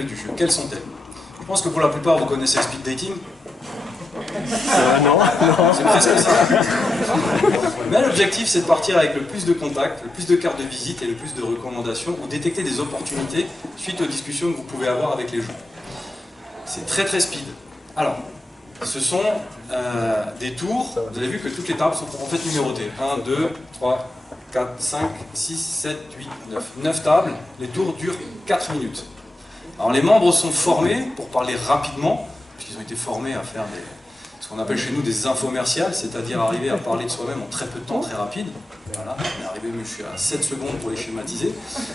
règles du jeu. Quelles sont-elles? Je pense que pour la plupart, vous connaissez le speed dating. Non. C'est presque ça. Mais l'objectif, c'est de partir avec le plus de contacts, le plus de cartes de visite et le plus de recommandations ou détecter des opportunités suite aux discussions que vous pouvez avoir avec les gens. C'est très très speed. Alors, ce sont des tours. Vous avez vu que toutes les tables sont en fait numérotées. 1, 2, 3, 4, 5, 6, 7, 8, 9. 9 tables. Les tours durent 4 minutes. Alors les membres sont formés pour parler rapidement, puisqu'ils ont été formés à faire ce qu'on appelle chez nous des infomerciales, c'est-à-dire arriver à parler de soi-même en très peu de temps, très rapide. Voilà, on est arrivé, je suis à 7 secondes pour les schématiser,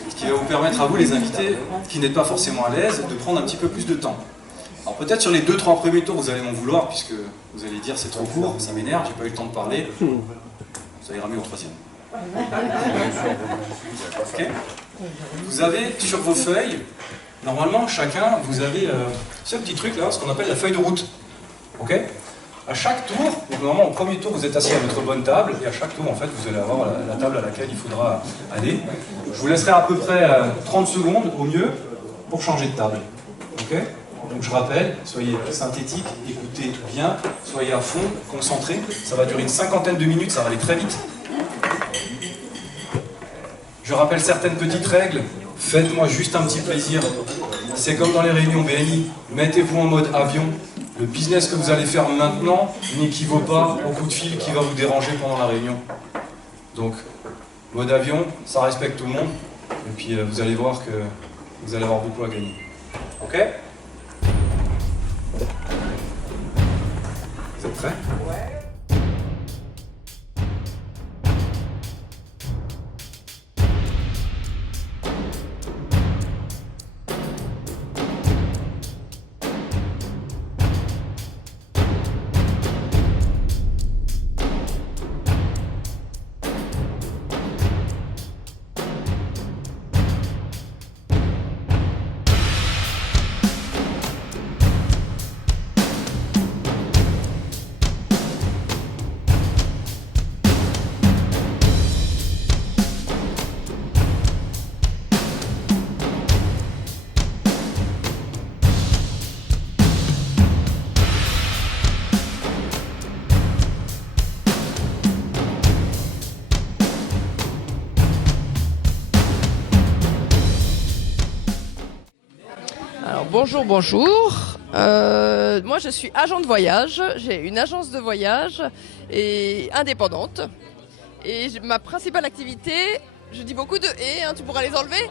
ce qui va vous permettre à vous, les invités, qui n'êtes pas forcément à l'aise, de prendre un petit peu plus de temps. Alors peut-être sur les 2-3 premiers tours, vous allez m'en vouloir, puisque vous allez dire c'est trop court, ça m'énerve, j'ai pas eu le temps de parler. Ça ira mieux au troisième. Okay. Vous avez sur vos feuilles, normalement chacun, vous avez ce petit truc là, ce qu'on appelle la feuille de route. Ok. À chaque tour, donc normalement au premier tour vous êtes assis à votre bonne table, et à chaque tour en fait vous allez avoir la table à laquelle il faudra aller. Je vous laisserai à peu près 30 secondes au mieux pour changer de table. Ok. Donc je rappelle, soyez synthétique, écoutez bien, soyez à fond, concentrés. Ça va durer une 50aine de minutes, ça va aller très vite. Je rappelle certaines petites règles. Faites-moi juste un petit plaisir. C'est comme dans les réunions BNI. Mettez-vous en mode avion. Le business que vous allez faire maintenant n'équivaut pas au coup de fil qui va vous déranger pendant la réunion. Donc, mode avion, ça respecte tout le monde. Et puis vous allez voir que vous allez avoir beaucoup à gagner. Ok? Vous êtes prêts? Ouais. Bonjour. Moi, je suis agent de voyage. J'ai une agence de voyage et indépendante. Et ma principale activité, je dis beaucoup de « et hein, tu pourras les enlever ?»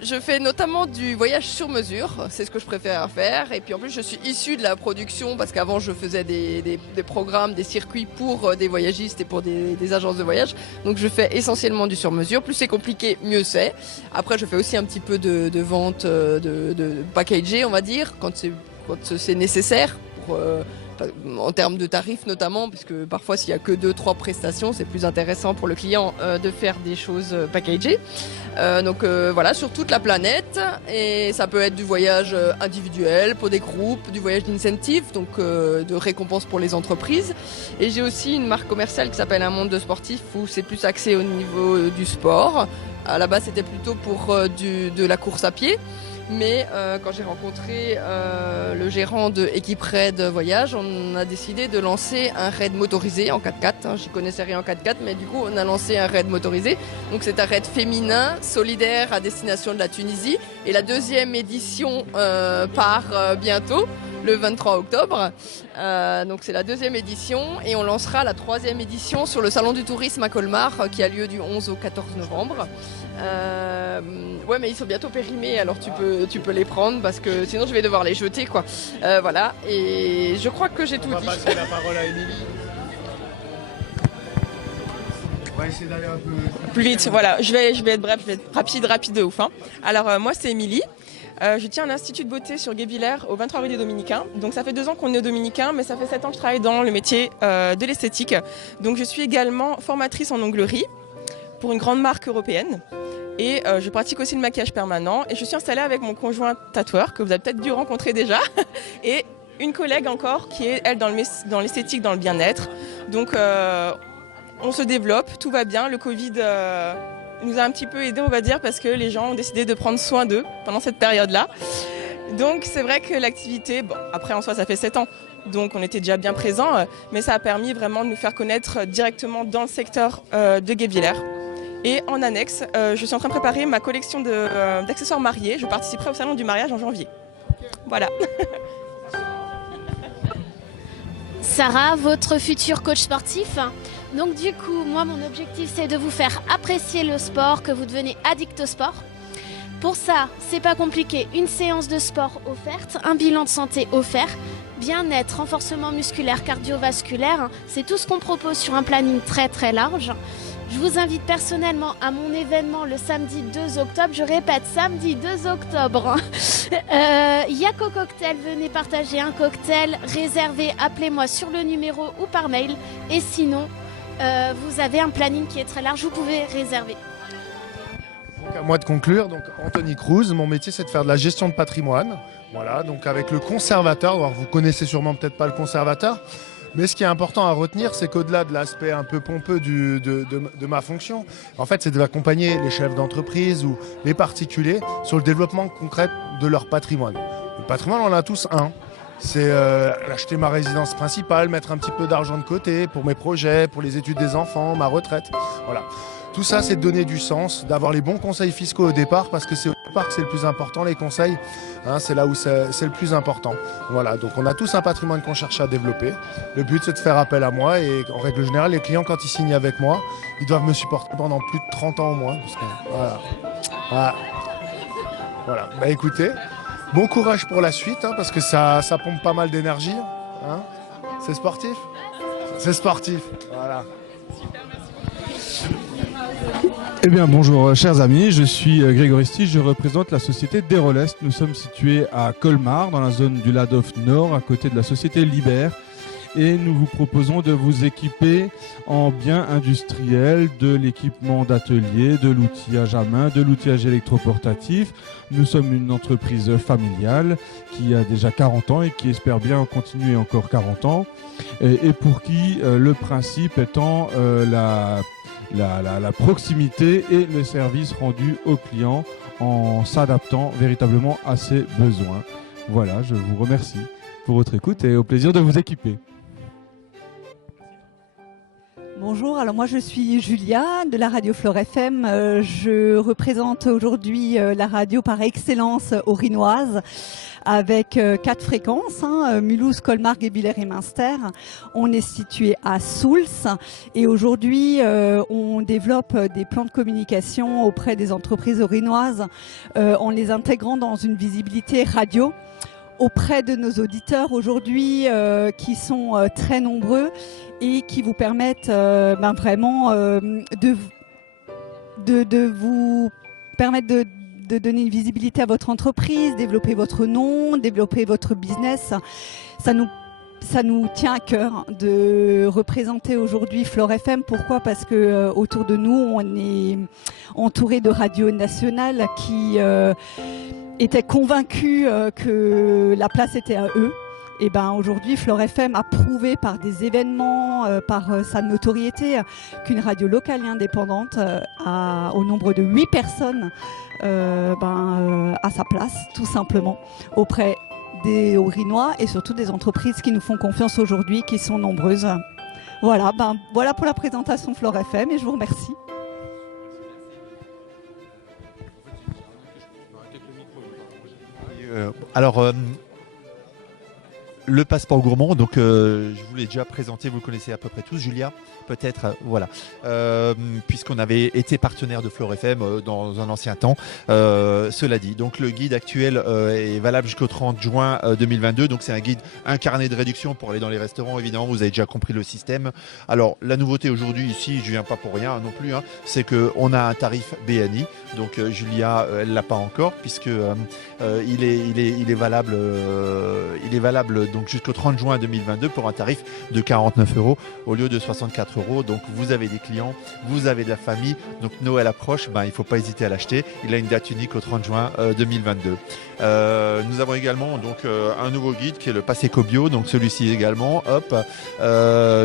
Je fais notamment du voyage sur mesure, c'est ce que je préfère faire. Et puis en plus, je suis issue de la production parce qu'avant, je faisais des programmes, des circuits pour des voyagistes et pour des agences de voyage. Donc je fais essentiellement du sur mesure. Plus c'est compliqué, mieux c'est. Après, je fais aussi un petit peu de vente, de packager, on va dire, quand c'est nécessaire pour... en termes de tarifs notamment, puisque parfois s'il n'y a que 2-3 prestations, c'est plus intéressant pour le client de faire des choses packagées. Donc voilà, sur toute la planète, et ça peut être du voyage individuel pour des groupes, du voyage d'incentive, donc de récompenses pour les entreprises. Et j'ai aussi une marque commerciale qui s'appelle Un Monde de Sportifs, où c'est plus axé au niveau du sport. À la base, c'était plutôt pour de la course à pied. Mais quand j'ai rencontré le gérant de Équipe Raid Voyage, on a décidé de lancer un raid motorisé en 4x4. Hein. J'y connaissais rien en 4x4, mais du coup, on a lancé un raid motorisé. Donc c'est un raid féminin, solidaire à destination de la Tunisie. Et la deuxième édition part bientôt, le 23 octobre. Donc c'est la deuxième édition. Et on lancera la troisième édition sur le Salon du Tourisme à Colmar, qui a lieu du 11 au 14 novembre. Ouais, mais ils sont bientôt périmés, alors tu peux les prendre parce que sinon je vais devoir les jeter, quoi. Voilà, et je crois que j'ai tout dit. On va passer la parole à Émilie. On va essayer d'aller un peu plus vite. Voilà, je vais être bref, je vais être rapide de ouf. Hein. Alors moi c'est Émilie. Je tiens un institut de beauté sur Guebwiller au 23 rue des Dominicains. Donc ça fait 2 ans qu'on est aux Dominicains, mais ça fait 7 ans que je travaille dans le métier de l'esthétique. Donc je suis également formatrice en onglerie pour une grande marque européenne. Et je pratique aussi le maquillage permanent. Et je suis installée avec mon conjoint tatoueur, que vous avez peut-être dû rencontrer déjà. Et une collègue encore qui est, elle, dans l'esthétique, dans le bien-être. Donc on se développe, tout va bien. Le Covid nous a un petit peu aidé, on va dire, parce que les gens ont décidé de prendre soin d'eux pendant cette période-là. Donc c'est vrai que l'activité, bon, après en soi ça fait 7 ans, donc on était déjà bien présents, mais ça a permis vraiment de nous faire connaître directement dans le secteur de Guebwiller. Et en annexe, je suis en train de préparer ma collection d'accessoires mariés. Je participerai au salon du mariage en janvier. Voilà. Sarah, votre futur coach sportif. Donc du coup, moi mon objectif c'est de vous faire apprécier le sport, que vous devenez addict au sport. Pour ça, c'est pas compliqué, une séance de sport offerte, un bilan de santé offert, bien-être, renforcement musculaire, cardiovasculaire, c'est tout ce qu'on propose sur un planning très très large. Je vous invite personnellement à mon événement le samedi 2 octobre. Je répète, samedi 2 octobre. Yako Cocktail, venez partager un cocktail. Réservez, appelez-moi sur le numéro ou par mail. Et sinon, vous avez un planning qui est très large, vous pouvez réserver. Donc à moi de conclure. Donc Anthony Cruz, mon métier c'est de faire de la gestion de patrimoine. Voilà, donc avec le conservateur. Alors vous connaissez sûrement peut-être pas le conservateur. Mais ce qui est important à retenir, c'est qu'au-delà de l'aspect un peu pompeux de ma fonction, en fait, c'est d'accompagner les chefs d'entreprise ou les particuliers sur le développement concret de leur patrimoine. Le patrimoine, on en a tous un. C'est acheter ma résidence principale, mettre un petit peu d'argent de côté pour mes projets, pour les études des enfants, ma retraite. Voilà. Tout ça, c'est de donner du sens, d'avoir les bons conseils fiscaux au départ, parce que c'est au départ que c'est le plus important, les conseils. Hein, c'est là où c'est le plus important. Voilà, donc on a tous un patrimoine qu'on cherche à développer. Le but, c'est de faire appel à moi. Et en règle générale, les clients, quand ils signent avec moi, ils doivent me supporter pendant plus de 30 ans au moins. Parce que, voilà. Bah écoutez, bon courage pour la suite, hein, parce que ça pompe pas mal d'énergie. Hein. C'est sportif ? C'est sportif, voilà. Eh bien bonjour chers amis, je suis Grégory Stich, je représente la société Derolest. Nous sommes situés à Colmar, dans la zone du Ladoff Nord, à côté de la société Liber. Et nous vous proposons de vous équiper en biens industriels, de l'équipement d'atelier, de l'outillage à main, de l'outillage électroportatif. Nous sommes une entreprise familiale qui a déjà 40 ans et qui espère bien continuer encore 40 ans. Et pour qui le principe étant la proximité et le service rendu aux clients en s'adaptant véritablement à ses besoins. Voilà, je vous remercie pour votre écoute et au plaisir de vous équiper. Bonjour, alors moi je suis Julia de la radio Flore FM. Je représente aujourd'hui la radio par excellence aurinoise avec 4 fréquences, Mulhouse, Colmar, Guebwiller et Münster. On est situé à Souls et aujourd'hui on développe des plans de communication auprès des entreprises aurinoises en les intégrant dans une visibilité radio auprès de nos auditeurs aujourd'hui qui sont très nombreux et qui vous permettent vraiment de vous permettre de donner une visibilité à votre entreprise, développer votre nom, développer votre business. Ça nous tient à cœur de représenter aujourd'hui Flore FM. Pourquoi ? Parce que autour de nous, on est entouré de radios nationales qui étaient convaincus que la place était à eux. Et ben aujourd'hui, Flore FM a prouvé par des événements, par sa notoriété, qu'une radio locale et indépendante au nombre de 8 personnes a sa place, tout simplement, auprès des Aurinois et surtout des entreprises qui nous font confiance aujourd'hui, qui sont nombreuses. Voilà, voilà pour la présentation Flore FM et je vous remercie. Le passeport gourmand, donc je vous l'ai déjà présenté, vous le connaissez à peu près tous, Julia, peut-être, voilà, puisqu'on avait été partenaire de Flore FM dans un ancien temps. Cela dit, donc le guide actuel est valable jusqu'au 30 juin 2022, donc c'est un carnet de réduction pour aller dans les restaurants, évidemment, vous avez déjà compris le système. Alors la nouveauté aujourd'hui ici, je viens pas pour rien non plus, c'est qu'on a un tarif BNI, donc Julia, elle l'a pas encore, puisque il est valable donc jusqu'au 30 juin 2022 pour un tarif de 49 € au lieu de 64 €. Donc vous avez des clients, vous avez de la famille, donc Noël approche, il ne faut pas hésiter à l'acheter. Il a une date unique au 30 juin 2022. Nous avons également donc un nouveau guide qui est le Passeco Bio, donc celui-ci également. Hop,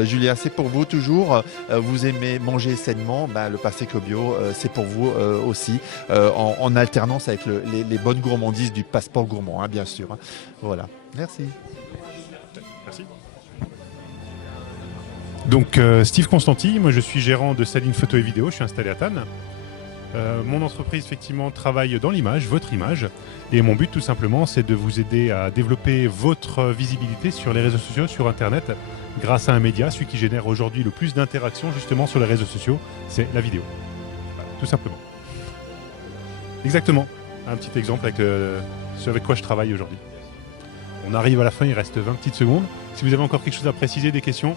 Julien, c'est pour vous toujours. Vous aimez manger sainement, le Passeco Bio, c'est pour vous aussi, en alternance avec les bonnes gourmandises du passeport gourmand, hein, bien sûr. Voilà, merci. Merci. Donc Steve Constanti, moi je suis gérant de Saline Photo et Vidéo, je suis installé à Tannes. Mon entreprise effectivement travaille dans l'image, votre image, et mon but tout simplement c'est de vous aider à développer votre visibilité sur les réseaux sociaux, sur internet, grâce à un média, celui qui génère aujourd'hui le plus d'interactions justement sur les réseaux sociaux, c'est la vidéo. Voilà, tout simplement. Exactement, un petit exemple avec ce avec quoi je travaille aujourd'hui. On arrive à la fin, il reste 20 petites secondes. Si vous avez encore quelque chose à préciser, des questions,